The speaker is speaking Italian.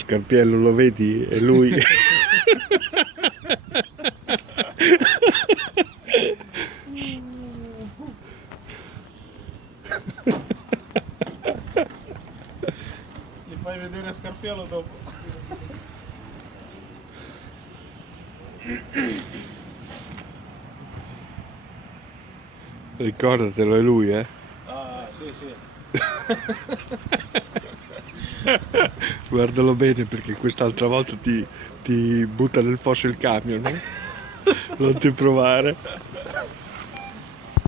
Scarpiello, lo vedi? È lui. Gli fai vedere a Scarpiello dopo. Ricordatelo, è lui, eh? Ah, sì, sì. Guardalo bene perché quest'altra volta ti butta nel fosso il camion, eh? Non ti provare.